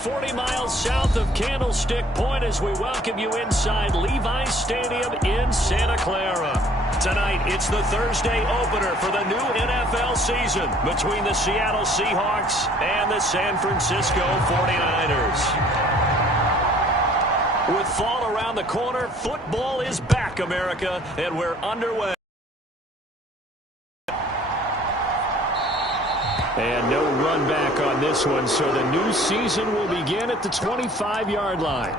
40 miles south of Candlestick Point as we welcome you inside Levi's Stadium in Santa Clara. Tonight, it's the Thursday opener for the new NFL season between the Seattle Seahawks and the San Francisco 49ers. With fall around the corner, football is back, America, and we're underway. And no run back on this one, so the new season will begin at the 25-yard line.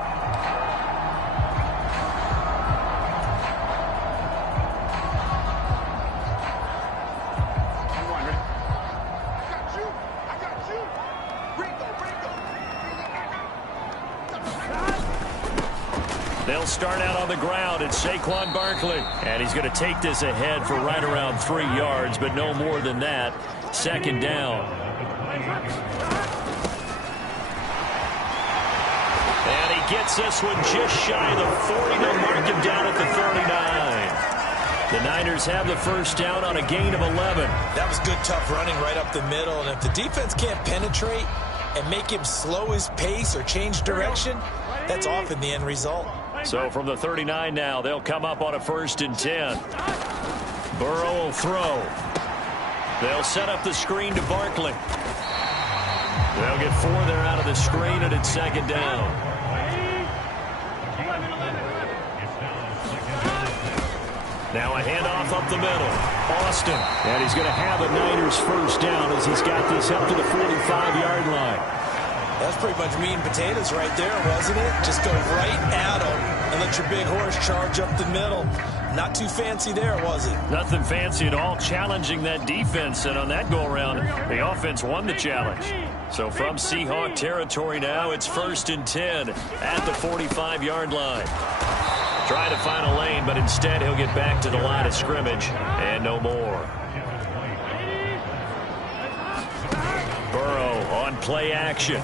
They'll start out on the ground. It's Saquon Barkley. And he's going to take this ahead for right around 3 yards, but no more than that. Second down. And he gets this one just shy of the 40. They'll mark him down at the 39. The Niners have the first down on a gain of 11. That was good, tough running right up the middle. And if the defense can't penetrate and make him slow his pace or change direction, that's often the end result. So from the 39 now, they'll come up on a 1st and 10. Burrow will throw. They'll set up the screen to Barkley. They'll get 4 there out of the screen, and it's second down. Now a handoff up the middle. Austin. And he's going to have a Niners first down as he's got this up to the 45-yard line. That's pretty much meat and potatoes right there, wasn't it? Just go right at them and let your big horse charge up the middle. Not too fancy there, was it? Nothing fancy at all, challenging that defense. And on that go-around, the offense won the challenge. So from Seahawk territory now, it's 1st and 10 at the 45-yard line. Trying to find a lane, but instead he'll get back to the line of scrimmage and no more. Burrow on play action.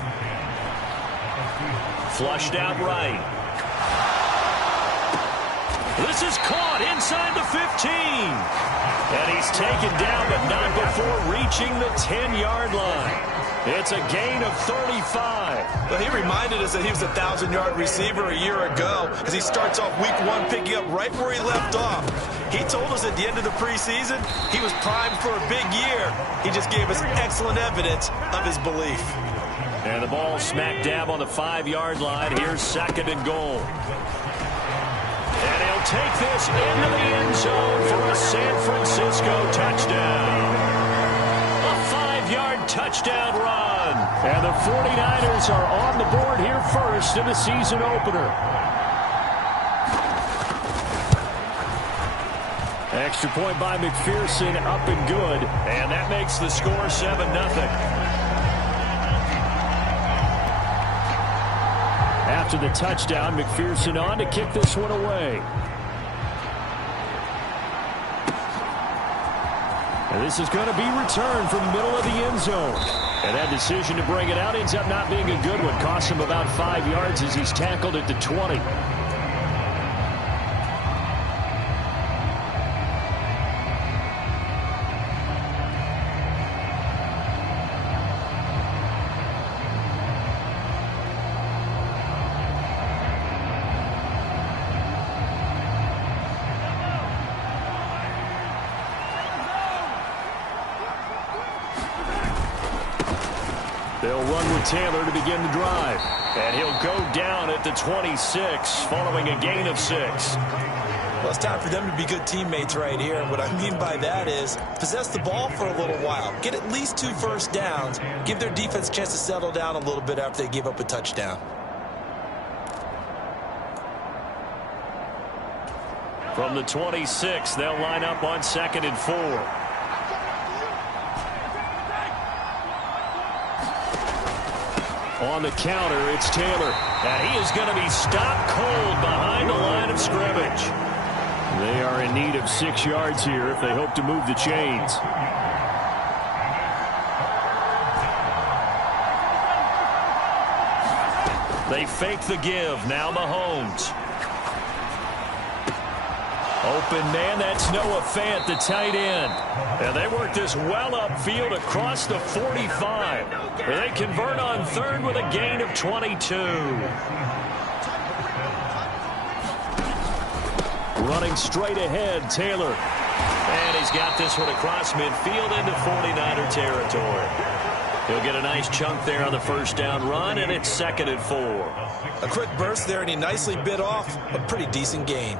Flushed out right. This is caught inside the 15. And he's taken down, but not before reaching the 10-yard line. It's a gain of 35. Well, he reminded us that he was a 1,000-yard receiver a year ago as he starts off week 1 picking up right where he left off. He told us at the end of the preseason he was primed for a big year. He just gave us excellent evidence of his belief. And the ball smack dab on the 5-yard line. Here's 2nd and goal. And he'll take this into the end zone for a San Francisco touchdown. A 5-yard touchdown run. And the 49ers are on the board here first in the season opener. Extra point by McPherson, up and good. And that makes the score 7-0. After the touchdown, McPherson on to kick this one away. And this is going to be returned from the middle of the end zone. And that decision to bring it out ends up not being a good one. Costs him about 5 yards as he's tackled at the 20. They'll run with Taylor to begin the drive. And he'll go down at the 26 following a gain of 6. Well, it's time for them to be good teammates right here. What I mean by that is possess the ball for a little while. Get at least 2 first downs. Give their defense a chance to settle down a little bit after they give up a touchdown. From the 26, they'll line up on 2nd and 4. On the counter, it's Taylor. And he is going to be stopped cold behind the line of scrimmage. They are in need of 6 yards here if they hope to move the chains. They fake the give. Now Mahomes. Open man, that's Noah Fant, the tight end. And they work this well upfield across the 45. And they convert on third with a gain of 22. Running straight ahead, Taylor. And he's got this one across midfield into 49er territory. He'll get a nice chunk there on the first down run, and it's 2nd and 4. A quick burst there, and he nicely bit off a pretty decent gain.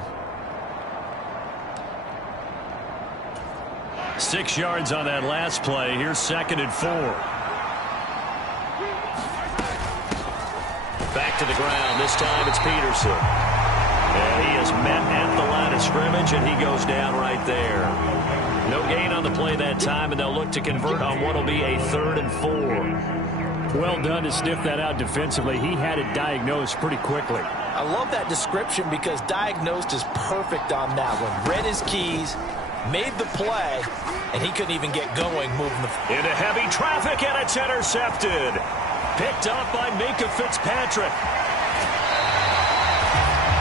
6 yards on that last play. Here's 2nd and 4. Back to the ground. This time it's Peterson. And he is met at the line of scrimmage, and he goes down right there. No gain on the play that time, and they'll look to convert on what will be a 3rd and 4. Well done to sniff that out defensively. He had it diagnosed pretty quickly. I love that description because diagnosed is perfect on that one. Read his keys, made the play, and he couldn't even get going moving the... Into heavy traffic, and it's intercepted. Picked up by Minka Fitzpatrick.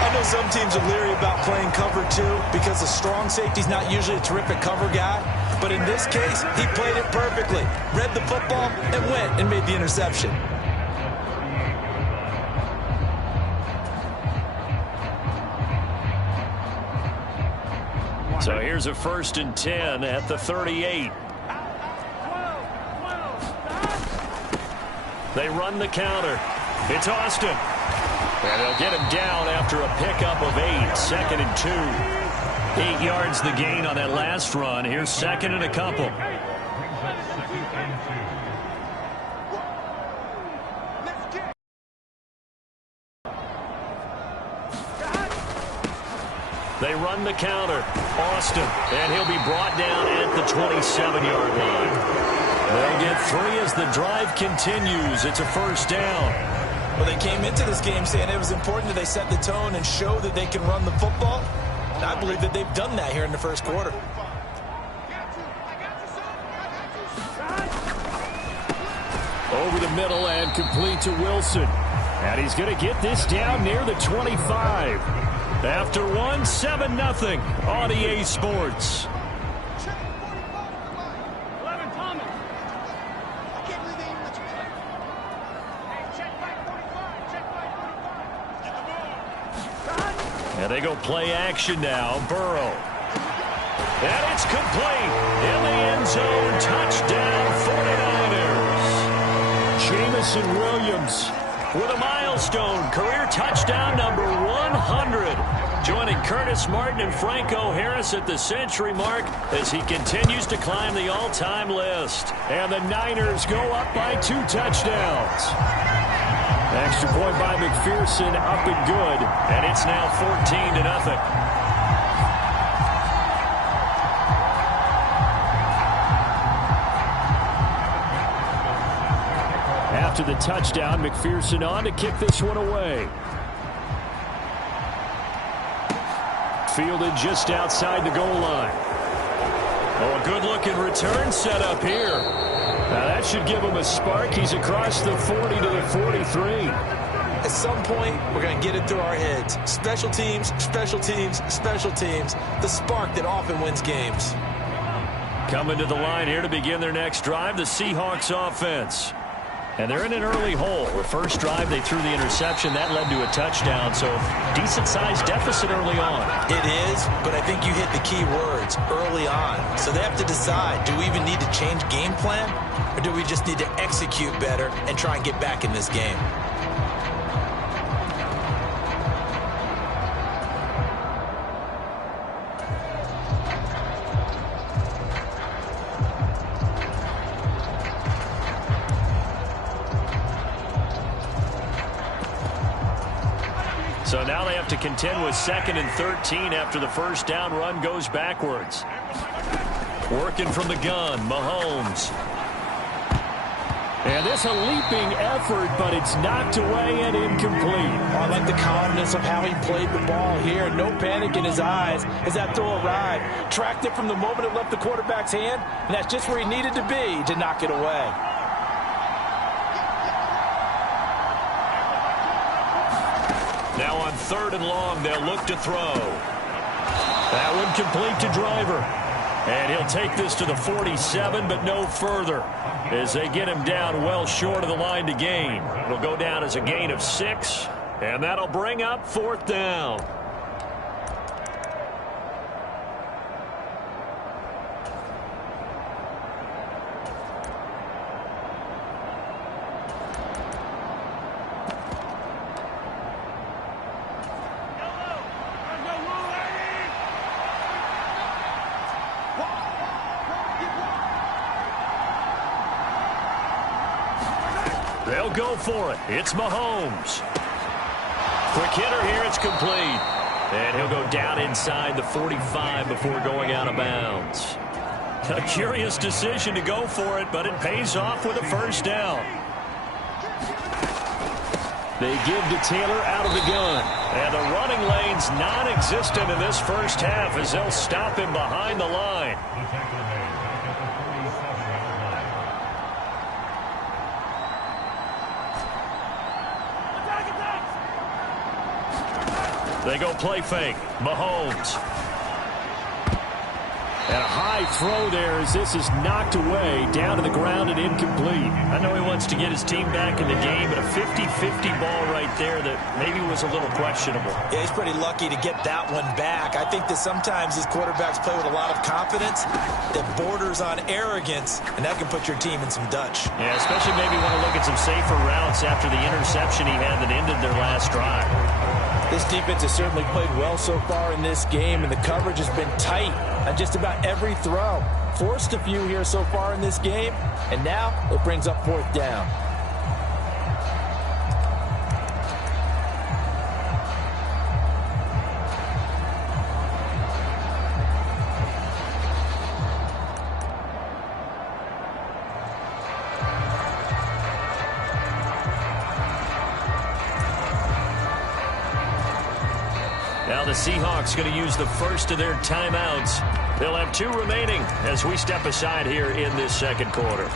I know some teams are leery about playing cover 2 because the strong safety's not usually a terrific cover guy. But in this case, he played it perfectly. Read the football and went and made the interception. So here's a 1st and 10 at the 38. They run the counter. It's Austin. And they'll get him down after a pickup of 8. 2nd and 2. 8 yards the gain on that last run. Here's 2nd and a couple. They run the counter. Austin. And he'll be brought down at the 27-yard line. They'll get 3 as the drive continues. It's a 1st down. Well, they came into this game saying it was important that they set the tone and show that they can run the football. And I believe that they've done that here in the first quarter. Over the middle and complete to Wilson. And he's going to get this down near the 25. After 1, 7-0 on EA Sports. And they go play action now. Burrow. And it's complete. In the end zone. Touchdown 49ers. Jamison Williams with a milestone. Career touchdown number 100. Joining Curtis Martin and Franco Harris at the century mark as he continues to climb the all-time list. And the Niners go up by 2 touchdowns. Extra point by McPherson, up and good. And it's now 14-0. After the touchdown, McPherson on to kick this one away. Fielded just outside the goal line. Oh, a good-looking return set up here. Now that should give him a spark. He's across the 40 to the 43. At some point, we're going to get it through our heads. Special teams, special teams, special teams. The spark that often wins games. Coming to the line here to begin their next drive, the Seahawks offense. And they're in an early hole. The first drive, they threw the interception. That led to a touchdown, so decent-sized deficit early on. It is, but I think you hit the key words, early on. So they have to decide, do we even need to change game plan, or do we just need to execute better and try and get back in this game? So now they have to contend with 2nd and 13 after the first down run goes backwards. Working from the gun, Mahomes. And this a leaping effort, but it's knocked away and incomplete. I like the calmness of how he played the ball here. No panic in his eyes as that throw arrived. Tracked it from the moment it left the quarterback's hand, and that's just where he needed to be to knock it away. Now on 3rd and long, they'll look to throw. That one complete to Driver. And he'll take this to the 47, but no further, as they get him down well short of the line to gain. It'll go down as a gain of 6, and that'll bring up 4th down. They'll go for it. It's Mahomes. Quick hitter here. It's complete. And he'll go down inside the 45 before going out of bounds. A curious decision to go for it, but it pays off with a 1st down. They give to Taylor out of the gun. And the running lane's non-existent in this first half as they'll stop him behind the line. They go play fake. Mahomes. And a high throw there as this is knocked away down to the ground and incomplete. I know he wants to get his team back in the game, but a 50-50 ball right there that maybe was a little questionable. Yeah, he's pretty lucky to get that one back. I think that sometimes these quarterbacks play with a lot of confidence that borders on arrogance, and that can put your team in some Dutch. Yeah, especially maybe want to look at some safer routes after the interception he had that ended their last drive. This defense has certainly played well so far in this game, and the coverage has been tight on just about every throw. Forced a few here so far in this game, and now it brings up 4th down. Now the Seahawks going to use the first of their timeouts. They'll have 2 remaining as we step aside here in this second quarter.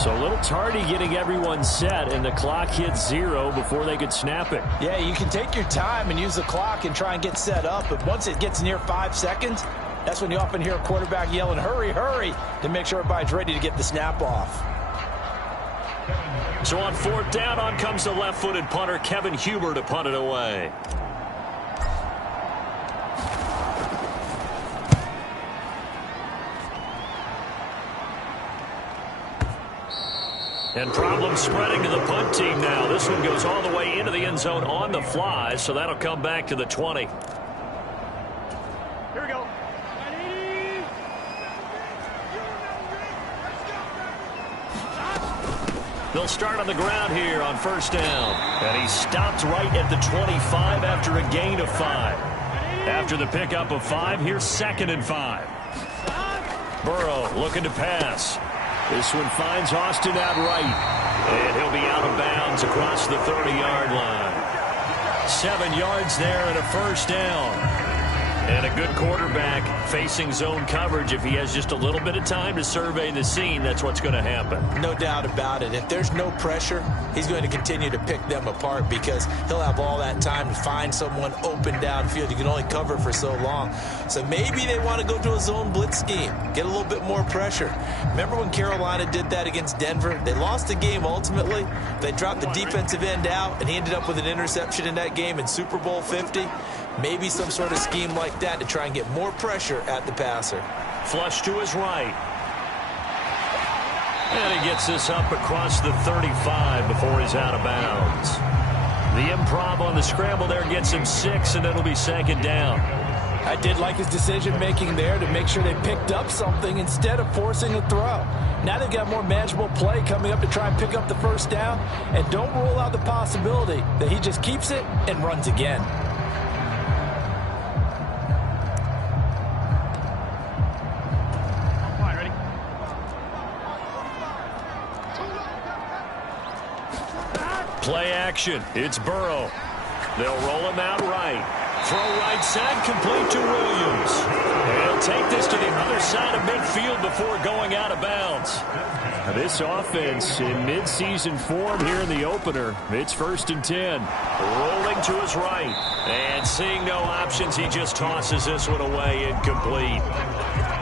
So a little tardy getting everyone set, and the clock hits 0 before they could snap it. Yeah, you can take your time and use the clock and try and get set up, but once it gets near 5 seconds, that's when you often hear a quarterback yelling, hurry, hurry, to make sure everybody's ready to get the snap off. So on 4th down, on comes the left-footed punter, Kevin Huber, to punt it away. And problems spreading to the punt team now. This one goes all the way into the end zone on the fly, so that'll come back to the 20. Here we go. They'll start on the ground here on 1st down. And he stopped right at the 25 after a gain of 5. After the pickup of 5, here's 2nd and 5. Burrow looking to pass. This one finds Austin out right. And he'll be out of bounds across the 30-yard line. 7 yards there and a 1st down. And a good quarterback facing zone coverage. If he has just a little bit of time to survey the scene, that's what's going to happen. No doubt about it. If there's no pressure, he's going to continue to pick them apart because he'll have all that time to find someone open downfield. You can only cover for so long. So maybe they want to go to a zone blitz scheme, get a little bit more pressure. Remember when Carolina did that against Denver? They lost the game ultimately. They dropped the defensive end out, and he ended up with an interception in that game in Super Bowl 50. Maybe some sort of scheme like that to try and get more pressure at the passer. Flush to his right. And he gets this up across the 35 before he's out of bounds. The improv on the scramble there gets him 6, and it'll be second down. I did like his decision-making there to make sure they picked up something instead of forcing a throw. Now they've got more manageable play coming up to try and pick up the first down, and don't rule out the possibility that he just keeps it and runs again. Play action. It's Burrow. They'll roll him out right. Throw right side, complete to Williams. And he'll take this to the other side of midfield before going out of bounds. This offense in mid-season form here in the opener. It's 1st and 10. Rolling to his right. And seeing no options, he just tosses this one away incomplete.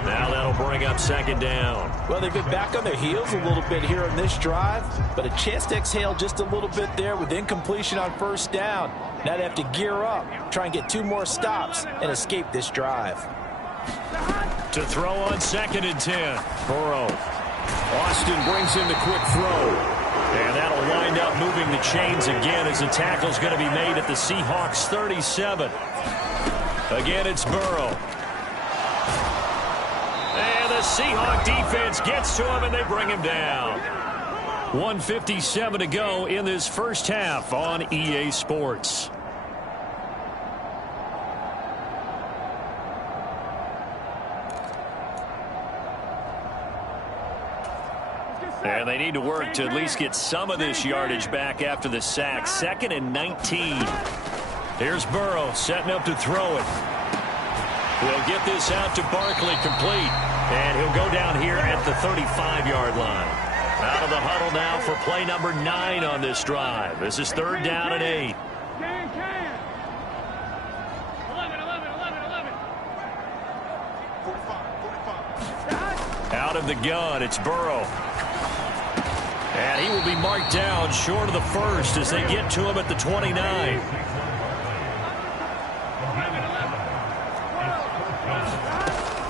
Now that'll bring up second down. Well, they've been back on their heels a little bit here on this drive, but a chance to exhale just a little bit there with incompletion on first down. Now they have to gear up, try and get 2 more stops, and escape this drive. To throw on 2nd and 10. Burrow. Austin brings in the quick throw. And that'll wind up moving the chains again as the tackle's going to be made at the Seahawks 37. Again, it's Burrow. And the Seahawk defense gets to him, and they bring him down. 1:57 to go in this first half on EA Sports. And they need to work to at least get some of this yardage back after the sack. 2nd and 19. Here's Burrow setting up to throw it. He'll get this out to Barkley complete. And he'll go down here at the 35-yard line. Out of the huddle now for play number 9 on this drive. This is 3rd down and 8. 45. Out of the gun, it's Burrow. And he will be marked down short of the first as they get to him at the 29.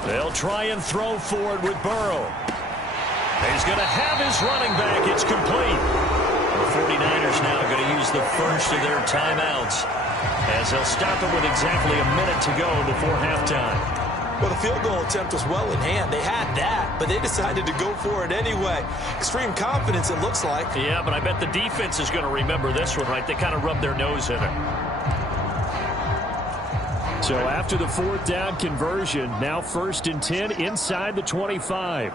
They'll try and throw forward with Burrow. He's going to have his running back. It's complete. The 49ers now going to use the first of their timeouts as they'll stop it with exactly a minute to go before halftime. Well, the field goal attempt was well in hand. They had that, but they decided to go for it anyway. Extreme confidence, it looks like. Yeah, but I bet the defense is going to remember this one, right? They kind of rubbed their nose in it. So after the 4th down conversion, now 1st and 10 inside the 25.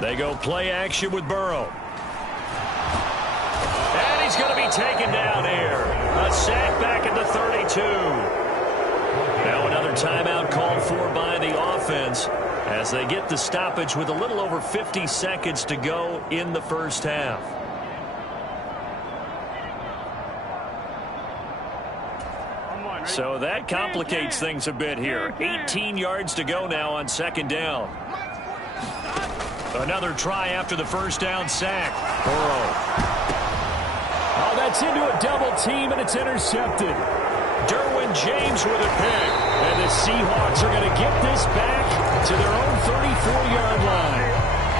They go play action with Burrow. And he's going to be taken down here. A sack back at the 32. Now another timeout called for by the offense as they get the stoppage with a little over 50 seconds to go in the first half. So that complicates things a bit here. 18 yards to go now on 2nd down. Another try after the first down sack. Burrow. Oh, that's into a double team, and it's intercepted. Derwin James with a pick. And the Seahawks are going to get this back to their own 34-yard line.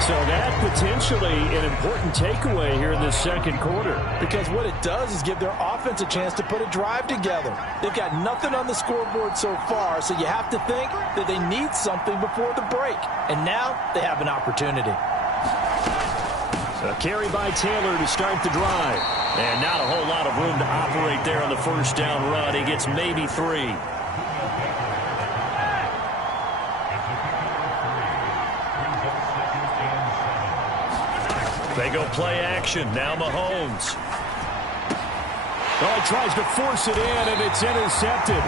So that potentially an important takeaway here in the 2nd quarter. Because what it does is give their offense a chance to put a drive together. They've got nothing on the scoreboard so far, so you have to think that they need something before the break. And now they have an opportunity. A carry by Taylor to start the drive. And not a whole lot of room to operate there on the first down run. He gets maybe 3. They go play action. Now Mahomes. Oh, he tries to force it in, and it's intercepted.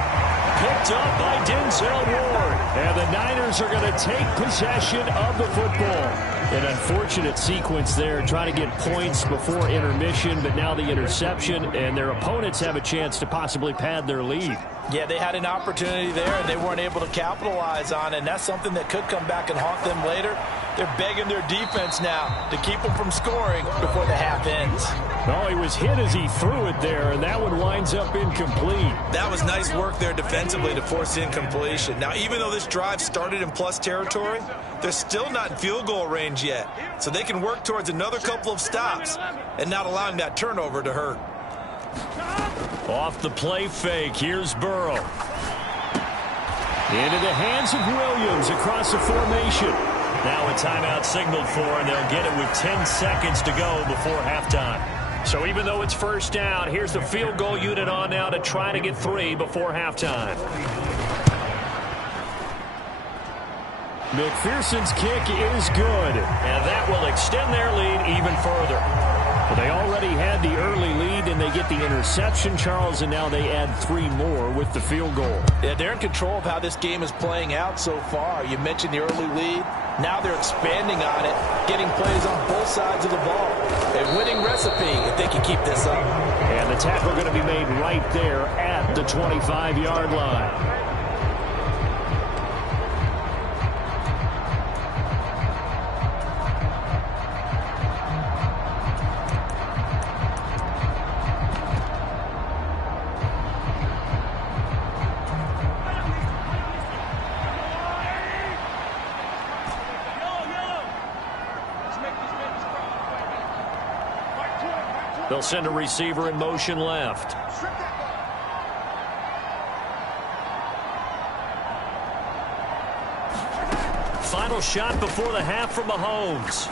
Picked up by Denzel Ward. And the Niners are going to take possession of the football. An unfortunate sequence there, trying to get points before intermission, but now the interception, and their opponents have a chance to possibly pad their lead. Yeah, they had an opportunity there, and they weren't able to capitalize on it, and that's something that could come back and haunt them later. They're begging their defense now to keep them from scoring before the half ends. Oh, he was hit as he threw it there, and that one winds up incomplete. That was nice work there defensively to force incompletion. Now, even though this drive started in plus territory, they're still not in field goal range yet. So they can work towards another couple of stops and not allowing that turnover to hurt. Off the play fake, here's Burrow. Into the hands of Williams across the formation. Now a timeout signaled for, and they'll get it with 10 seconds to go before halftime. So even though it's first down, here's the field goal unit on now to try to get 3 before halftime. McPherson's kick is good, and that will extend their lead even further. Well, they already had the early lead, and they get the interception, Charles, and now they add 3 more with the field goal. Yeah, they're in control of how this game is playing out so far. You mentioned the early lead. Now they're expanding on it, getting plays on both sides of the ball. A winning recipe if they can keep this up. And the tackle going to be made right there at the 25-yard line. They'll send a receiver in motion left. Final shot before the half from Mahomes.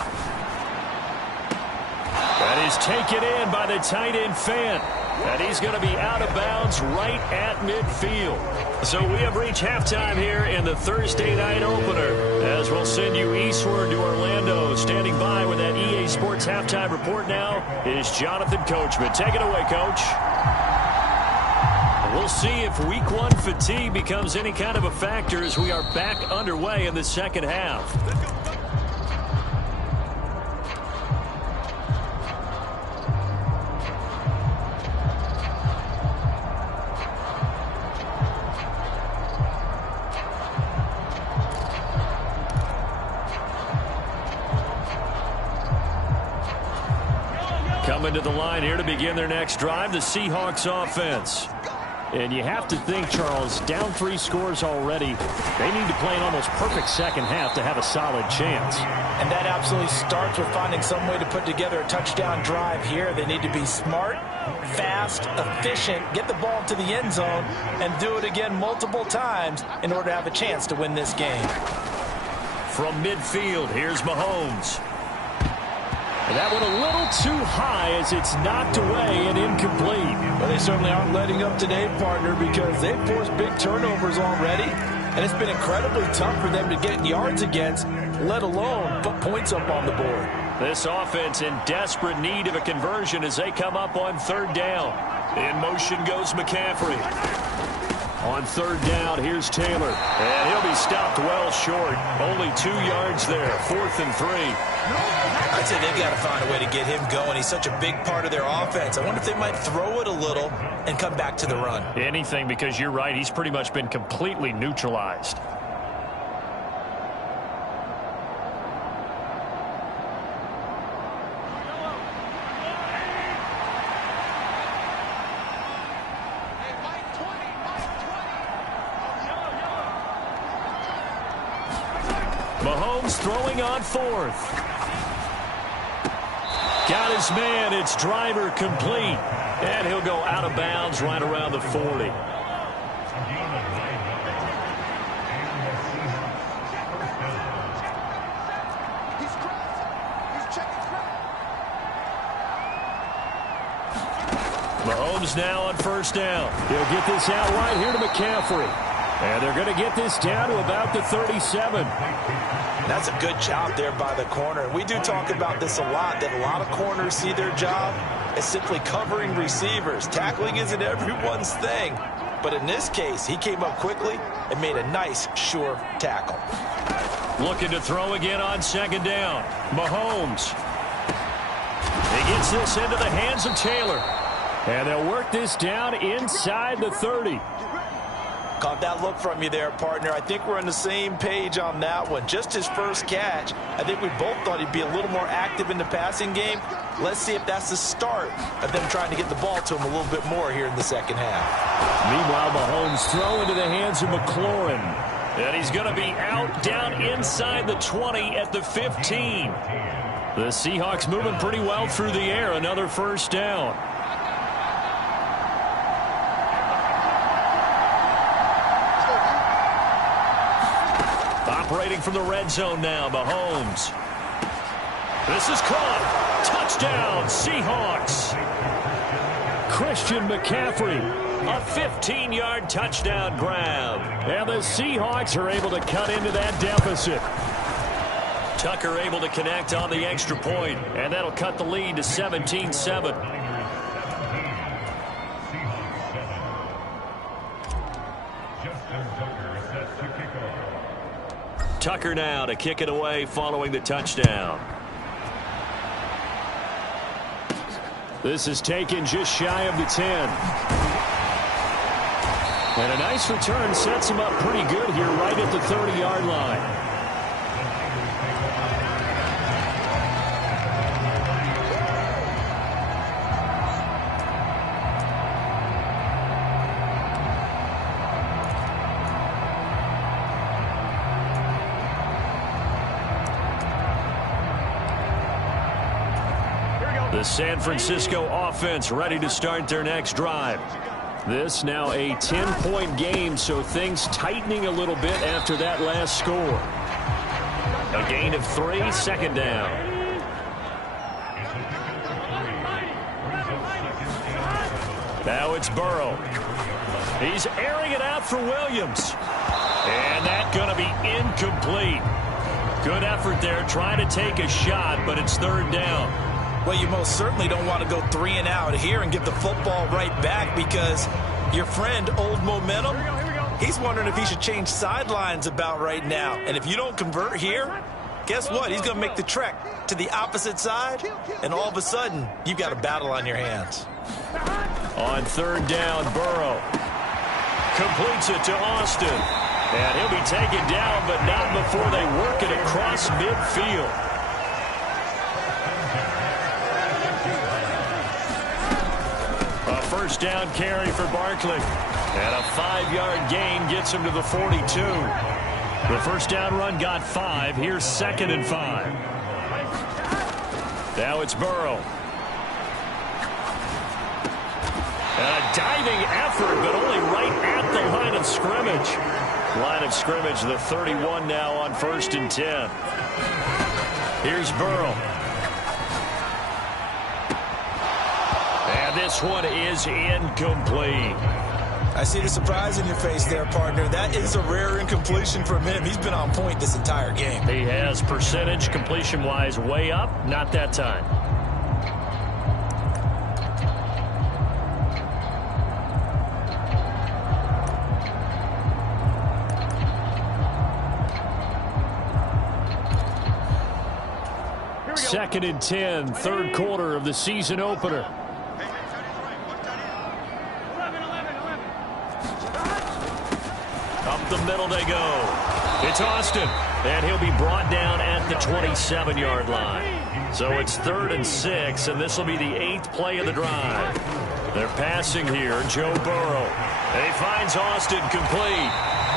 That is taken in by the tight end Fant. And he's going to be out of bounds right at midfield. So we have reached halftime here in the Thursday night opener, as we'll send you eastward to Orlando. Standing by with that EA Sports halftime report now is Jonathan Coachman. Take it away, Coach. We'll see if week 1 fatigue becomes any kind of a factor as we are back underway in the second half. Coming to the line here to begin their next drive, the Seahawks offense. And you have to think, Charles, down 3 scores already. They need to play an almost perfect second half to have a solid chance. And that absolutely starts with finding some way to put together a touchdown drive here. They need to be smart, fast, efficient, get the ball to the end zone, and do it again multiple times in order to have a chance to win this game. From midfield, here's Mahomes. And that one a little too high as it's knocked away and incomplete. Well, they certainly aren't letting up today, partner, because they've forced big turnovers already. And it's been incredibly tough for them to get yards against, let alone put points up on the board. This offense in desperate need of a conversion as they come up on 3rd down. In motion goes McCaffrey. On 3rd down, here's Taylor. And he'll be stopped well short. Only 2 yards there. 4th and 3. I'd say they've got to find a way to get him going. He's such a big part of their offense. I wonder if they might throw it a little and come back to the run. Anything, because you're right. He's pretty much been completely neutralized. Mahomes throwing on 4th. Got his man. It's driver complete. And he'll go out of bounds right around the 40. Mahomes now on 1st down. He'll get this out right here to McCaffrey. And they're going to get this down to about the 37. That's a good job there by the corner. We do talk about this a lot, that a lot of corners see their job as simply covering receivers. Tackling isn't everyone's thing. But in this case, he came up quickly and made a nice, sure tackle. Looking to throw again on second down. Mahomes. He gets this into the hands of Taylor. And they'll work this down inside the 30. Caught that look from you there, partner. I think we're on the same page on that one. Just his first catch. I think we both thought he'd be a little more active in the passing game. Let's see if that's the start of them trying to get the ball to him a little bit more here in the second half. Meanwhile, Mahomes throw into the hands of McLaurin. And he's going to be out down inside the 20 at the 15. The Seahawks moving pretty well through the air. Another first down. Operating from the red zone now, Mahomes. This is caught. Touchdown, Seahawks. Christian McCaffrey, a 15-yard touchdown grab. And the Seahawks are able to cut into that deficit. Tucker able to connect on the extra point, and that'll cut the lead to 17-7. Tucker now to kick it away following the touchdown. This is taken just shy of the 10. And a nice return sets him up pretty good here right at the 30-yard line. The San Francisco offense ready to start their next drive. This now a 10-point game, so things tightening a little bit after that last score. A gain of 3, second down. Now it's Burrow. He's airing it out for Williams. And that's going to be incomplete. Good effort there trying to take a shot, but it's third down. Well, you most certainly don't want to go 3 and out here and get the football right back because your friend, Old Momentum, he's wondering if he should change sidelines about right now. And if you don't convert here, guess what? He's going to make the trek to the opposite side, and all of a sudden, you've got a battle on your hands. On third down, Burrow completes it to Austin. And he'll be taken down, but not before they work it across midfield. First down carry for Barkley. And a 5-yard gain gets him to the 42. The first down run got 5. Here's second and 5. Now it's Burrow. And a diving effort, but only right at the line of scrimmage. Line of scrimmage, the 31 now on first and 10. Here's Burrow. This one is incomplete. I see the surprise in your face there, partner. That is a rare incompletion from him. He's been on point this entire game. He has percentage completion-wise way up. Not that time. Second and 10, third quarter of the season opener. Up the middle they go. It's Austin, and he'll be brought down at the 27-yard line. So it's 3rd and 6, and this will be the 8th play of the drive. They're passing here, Joe Burrow. And he finds Austin complete.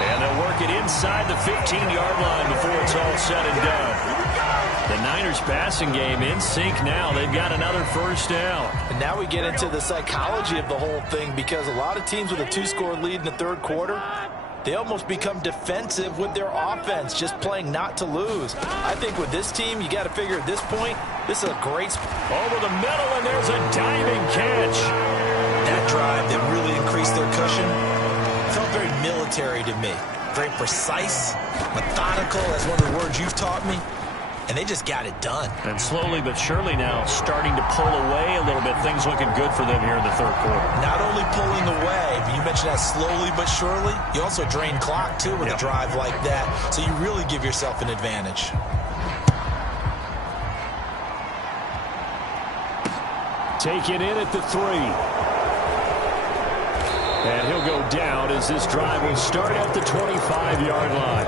And they'll work it inside the 15-yard line before it's all said and done. The Niners passing game in sync now. They've got another first down. And now we get into the psychology of the whole thing because a lot of teams with a 2-score lead in the third quarter, they almost become defensive with their offense, just playing not to lose. I think with this team, you got to figure at this point, this is a great over the middle, and there's a diving catch. That drive that really increased their cushion felt very military to me. Very precise, methodical, that's one of the words you've taught me. and they just got it done. And slowly but surely now starting to pull away a little bit. Things looking good for them here in the third quarter. Not only pulling away, but you mentioned that slowly but surely. You also drain clock, too, with a drive like that. So you really give yourself an advantage. Take it in at the 3. And he'll go down as this drive will start at the 25-yard line.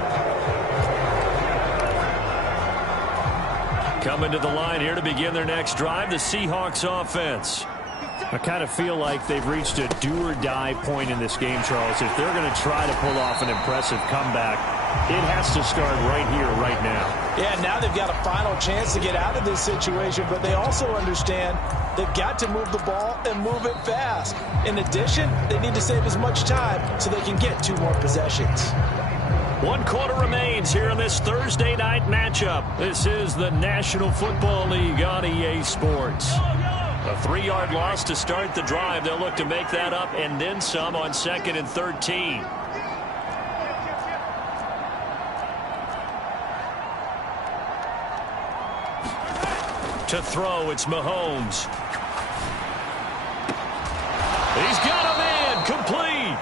Coming to the line here to begin their next drive, the Seahawks offense. I kind of feel like they've reached a do-or-die point in this game, Charles. If they're going to try to pull off an impressive comeback, it has to start right here, right now. Yeah, now they've got a final chance to get out of this situation, but they also understand they've got to move the ball and move it fast. In addition, they need to save as much time so they can get 2 more possessions. 1 quarter remains here in this Thursday night matchup. This is the National Football League on EA Sports. A 3-yard loss to start the drive. They'll look to make that up and then some on 2nd and 13. To throw, it's Mahomes. He's got a man complete.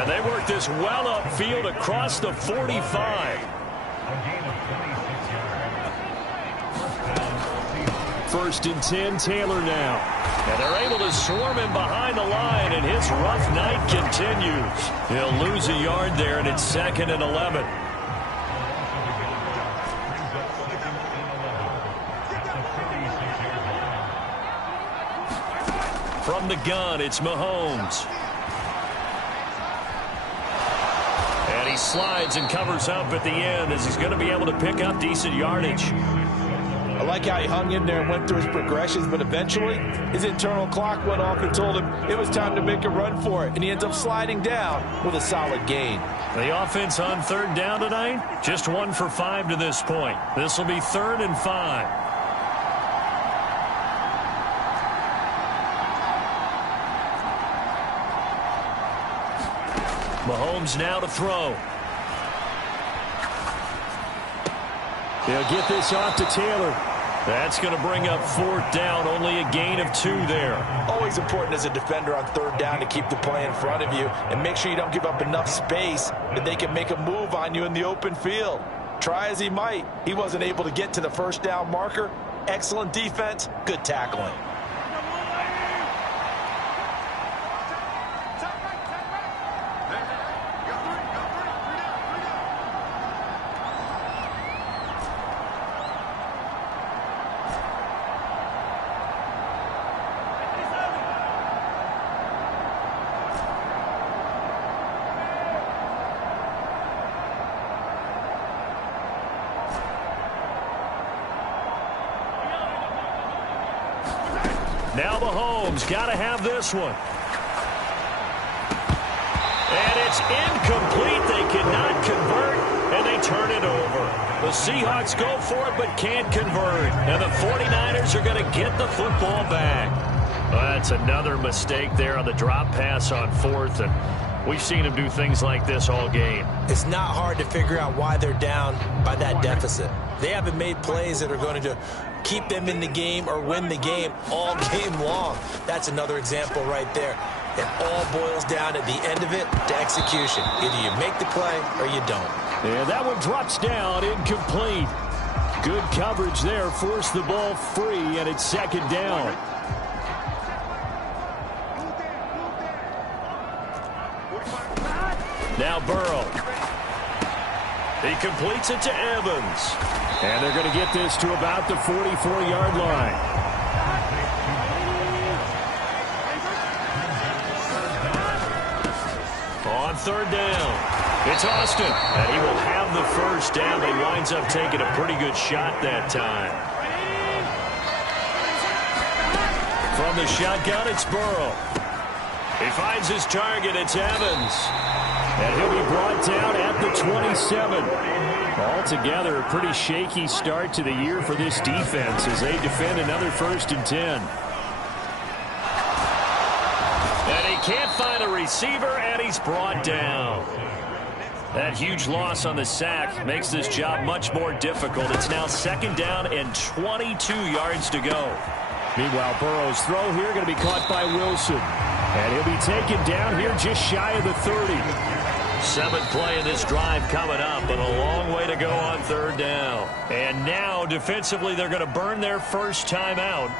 And they work this well upfield across the 45. First and 10, Taylor now. And they're able to swarm him behind the line, and his rough night continues. He'll lose a yard there, and it's 2nd and 11. From the gun, it's Mahomes. And he slides and covers up at the end as he's going to be able to pick up decent yardage. I like how he hung in there and went through his progressions, but eventually his internal clock went off and told him it was time to make a run for it, and he ends up sliding down with a solid gain. The offense on 3rd down tonight, just 1 for 5 to this point. This will be 3rd and 5. Mahomes now to throw. He'll get this off to Taylor. That's going to bring up 4th down, only a gain of 2 there. Always important as a defender on 3rd down to keep the play in front of you and make sure you don't give up enough space that they can make a move on you in the open field. Try as he might, he wasn't able to get to the 1st down marker. Excellent defense, good tackling. Now Mahomes got to have this one. And it's incomplete. They cannot convert, and they turn it over. The Seahawks go for it but can't convert. And the 49ers are going to get the football back. Well, that's another mistake there on the drop pass on 4th, and we've seen them do things like this all game. It's not hard to figure out why they're down by that deficit. They haven't made plays that are going to keep them in the game or win the game all game long. That's another example right there. It all boils down at the end of it to execution. Either you make the play or you don't. And that one drops down, incomplete. Good coverage there, forced the ball free, and it's 2nd down. Now Burrow. He completes it to Evans. And they're going to get this to about the 44-yard line. On 3rd down, it's Austin. And he will have the 1st down. He winds up taking a pretty good shot that time. From the shotgun, it's Burrow. He finds his target. It's Evans. And he'll be brought down at the 27. Altogether, a pretty shaky start to the year for this defense as they defend another 1st and 10. And he can't find a receiver, and he's brought down. That huge loss on the sack makes this job much more difficult. It's now 2nd down and 22 yards to go. Meanwhile, Burrow's throw here going to be caught by Wilson. And he'll be taken down here just shy of the 30. 7th play of this drive coming up, but a long way to go on 3rd down. And now, defensively, they're going to burn their first timeout.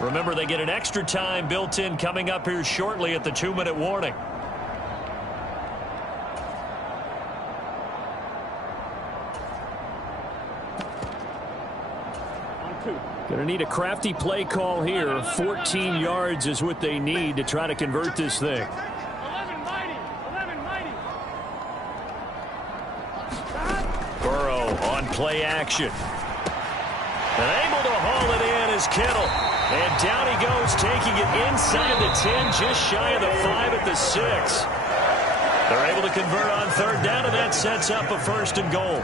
Remember, they get an extra time built in coming up here shortly at the 2-minute warning. Going to need a crafty play call here. 14 yards is what they need to try to convert this thing. Burrow on play action. And able to haul it in is Kittle. And down he goes, taking it inside the 10, just shy of the 5 at the 6. They're able to convert on 3rd down, and that sets up a 1st and goal.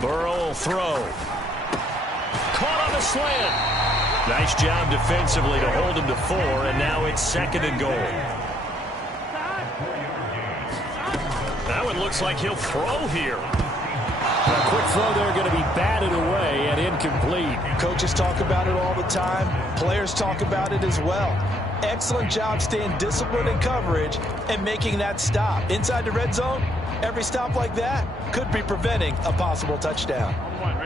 Burrow will throw. Caught on the slant. Nice job defensively to hold him to 4, and now it's 2nd and goal. That one looks like he'll throw here. A quick throw there going to be batted away and incomplete. Coaches talk about it all the time. Players talk about it as well. Excellent job staying disciplined in coverage and making that stop. Inside the red zone, every stop like that could be preventing a possible touchdown.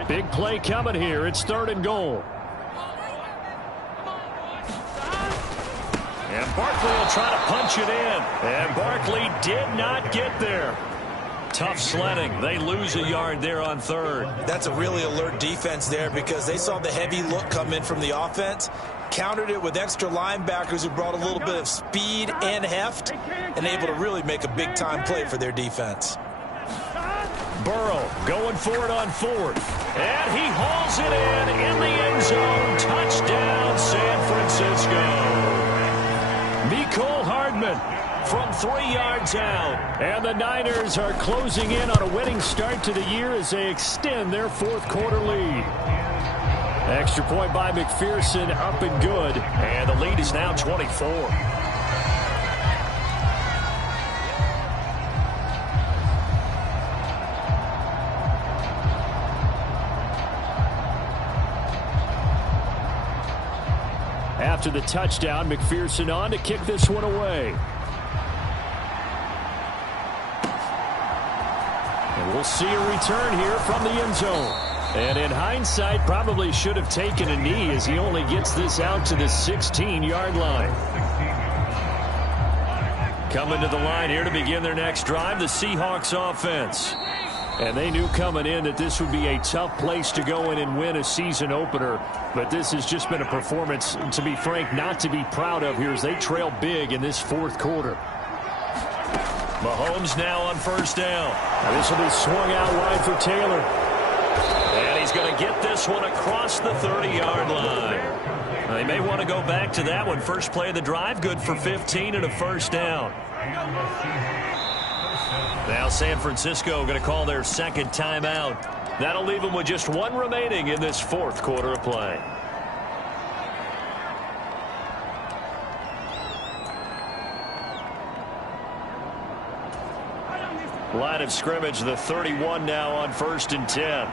Big play coming here. It's 3rd and goal. And Barkley will try to punch it in. And Barkley did not get there. Tough sledding. They lose a yard there on 3rd. That's a really alert defense there because they saw the heavy look come in from the offense, countered it with extra linebackers who brought a little bit of speed and heft, and able to really make a big-time play for their defense. Burrow going for it on 4th. And he hauls it in the end zone. Touchdown, San Francisco. Mecole Hardman from 3 yards out. And the Niners are closing in on a winning start to the year as they extend their 4th quarter lead. Extra point by McPherson, up and good. And the lead is now 24. After the touchdown, McPherson on to kick this one away. And we'll see a return here from the end zone. And in hindsight, probably should have taken a knee as he only gets this out to the 16-yard line. Coming to the line here to begin their next drive, the Seahawks offense. And they knew coming in that this would be a tough place to go in and win a season opener. But this has just been a performance, to be frank, not to be proud of here as they trail big in this 4th quarter. Mahomes now on 1st down. And this will be swung out wide for Taylor. And he's going to get this one across the 30-yard line. They may want to go back to that one. First play of the drive, good for 15 and a 1st down. Now San Francisco going to call their 2nd timeout. That'll leave them with just 1 remaining in this 4th quarter of play. Line of scrimmage, the 31 now on 1st and 10.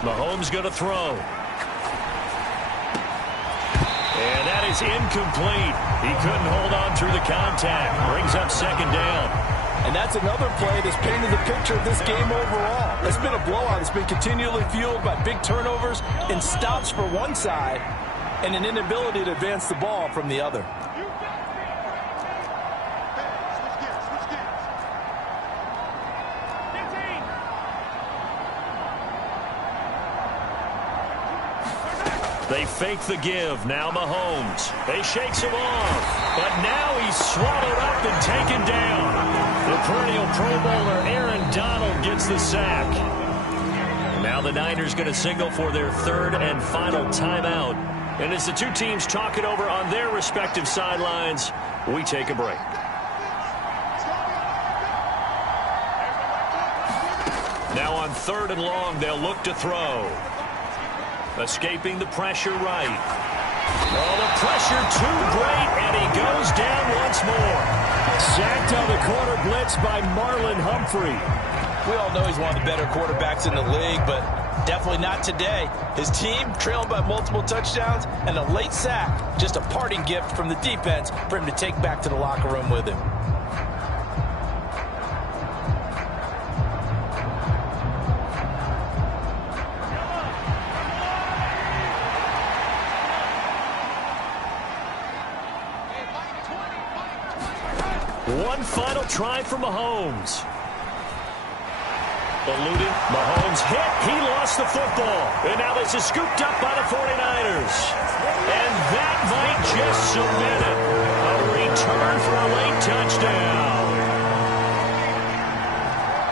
Mahomes going to throw. And that is incomplete. He couldn't hold on through the contact. Brings up 2nd down. And that's another play that's painted the picture of this game overall. It's been a blowout. It's been continually fueled by big turnovers and stops for one side and an inability to advance the ball from the other. They fake the give. Now Mahomes. They shakes him off. But now he's swallowed up and taken down. The perennial Pro Bowler Aaron Donald gets the sack. Now the Niners going to signal for their 3rd and final timeout. And as the two teams talk it over on their respective sidelines, we take a break. Now on 3rd and long, they'll look to throw. Escaping the pressure right. Oh, the pressure too great, and he goes down once more. Sacked on the corner blitz by Marlon Humphrey. We all know he's one of the better quarterbacks in the league, but definitely not today. His team trailing by multiple touchdowns and a late sack. Just a parting gift from the defense for him to take back to the locker room with him. One final try for Mahomes. Eluded. Mahomes hit. He lost the football. And now this is scooped up by the 49ers. And that might just submit it. A return for a late touchdown.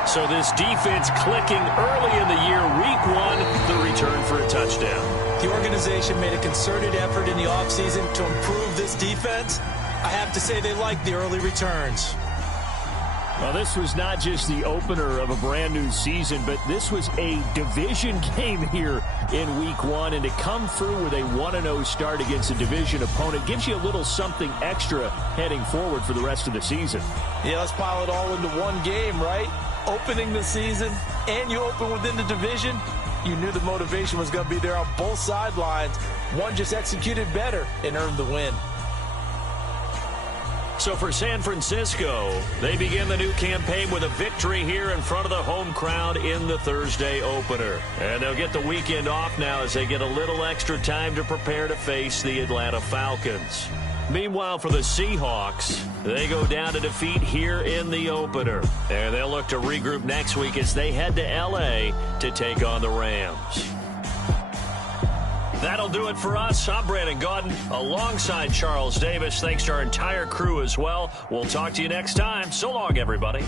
So this defense clicking early in the year. Week 1, the return for a touchdown. The organization made a concerted effort in the offseason to improve this defense. I have to say they like the early returns. Well, this was not just the opener of a brand new season, but this was a division game here in week 1. And to come through with a 1-0 start against a division opponent gives you a little something extra heading forward for the rest of the season. Yeah, let's pile it all into one game, right? Opening the season, and you open within the division. You knew the motivation was going to be there on both sidelines. One just executed better and earned the win. So for San Francisco, they begin the new campaign with a victory here in front of the home crowd in the Thursday opener. And they'll get the weekend off now as they get a little extra time to prepare to face the Atlanta Falcons. Meanwhile, for the Seahawks, they go down to defeat here in the opener. And they'll look to regroup next week as they head to L.A. to take on the Rams. That'll do it for us. I'm Brandon Gaudin alongside Charles Davis. Thanks to our entire crew as well. We'll talk to you next time. So long, everybody.